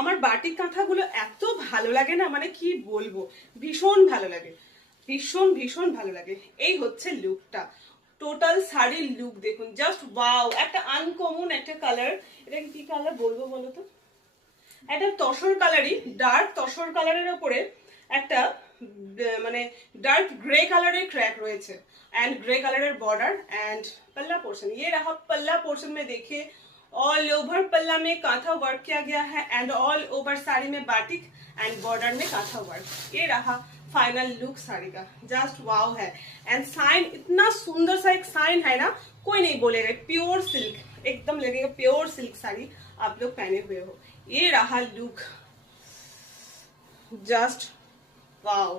আমার বাটিক কাঁথাগুলো এত ভালো লাগে না, মানে কি বলবো, ভীষণ ভালো লাগে, ভীষণ ভীষণ ভালো লাগে। এই হচ্ছে লুকটা, টোটাল শাড়ির লুক দেখুন, জাস্ট ওয়াও। একটা আনকমন একটা কালার, এটা কি কালার বলবো বলো তো, একটা তসর কালারই, ডার্ক তসর কালারের ওপরে একটা মানে डार्क ग्रे कलर क्रैक रही and grey colour border and पल्ला पोर्शन। ये रहा पल्ला पोर्शन में, देखिए ऑल ओवर पल्ला में कांथा वर्क किया गया है एंड ऑल ओवर साड़ी में बाटिक एंड बॉर्डर में कांथा वर्क। ये रहा फाइनल लुक साड़ी का, जस्ट वाव है। एंड साइन इतना सुंदर सा एक साइन है ना, कोई नहीं बोलेगा, प्योर सिल्क, एकदम लगेगा प्योर सिल्क साड़ी आप लोग पहने हुए हो। ये रहा लुक, जस्ट वाव।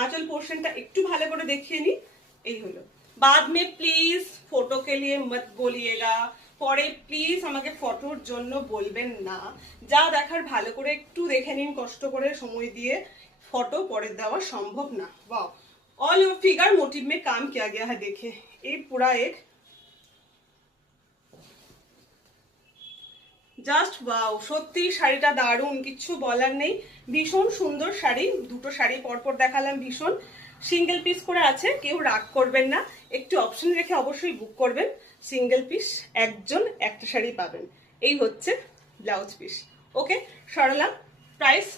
आंचल पोर्शनটা একটু ভালো করে দেখিয়ে নি, এই হলো। बाद में प्लीज फोटो के लिए मत बोलिएगा, পরে প্লিজ আমাকে ফটোর জন্য বলবেন না, যা দেখার ভালো করে একটু দেখে নিন, কষ্ট করে সময় দিয়ে, ফটো পরে দেওয়া সম্ভব না। Wow, all over figure motive में काम किया गया है, देखिए ये पूरा एक জাস্ট ওয়াও। সত্যি শাড়িটা দারুণ, কিচ্ছু বলার নেই, ভীষণ সুন্দর শাড়ি। দুটো শাড়ি পরপর দেখালাম, ভীষণ সিঙ্গেল পিস করে আছে, কেউ রাগ করবেন না, একটু অপশন রেখে অবশ্যই বুক করবেন। সিঙ্গেল পিস একজন একটা শাড়ি পাবেন। এই হচ্ছে ব্লাউজ পিস। ওকে সরলা, প্রাইস